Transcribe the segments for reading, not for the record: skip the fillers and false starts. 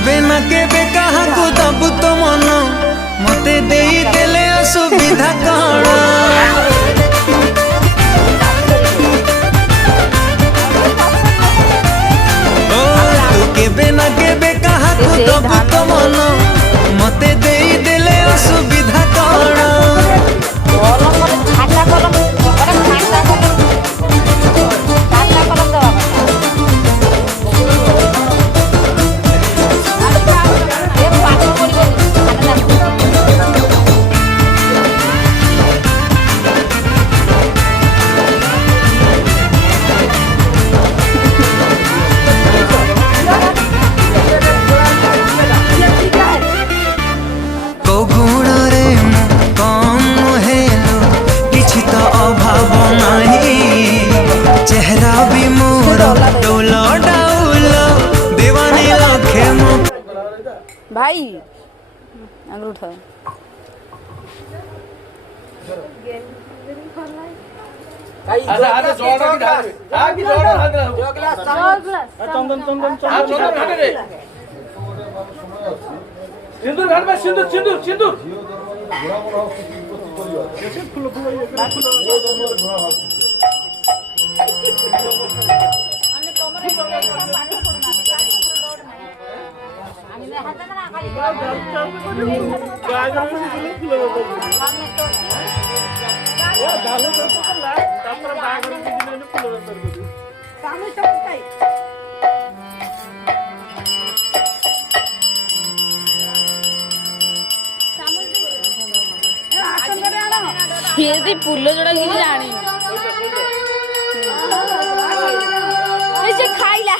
केबे ना केबे कहा को दबु तो मन मते देई देले असुविधा कण ओ तू केबे ना केबे कहा को दबु तो मन मते देई देले असुविधा कण चेहरा भी मोर डोलो डाउलो दीवानी लखे मो भाई अंगूठा अरे अरे जोड़ा की ढाल आगे जोड़ा जो ग्लास चंदन चंदन चंदन रे सिंदूर घर में सिंदूर सिंदूर सिंदूर ये फूल जोड़ा किसी जानी ऐसे खाइला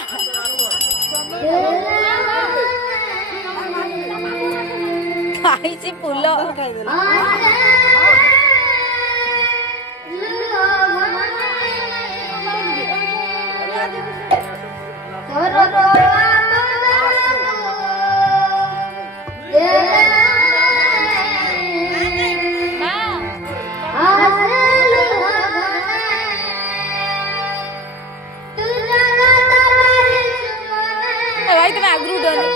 खाई से फूल भाई तुम्हें आगरू डोनी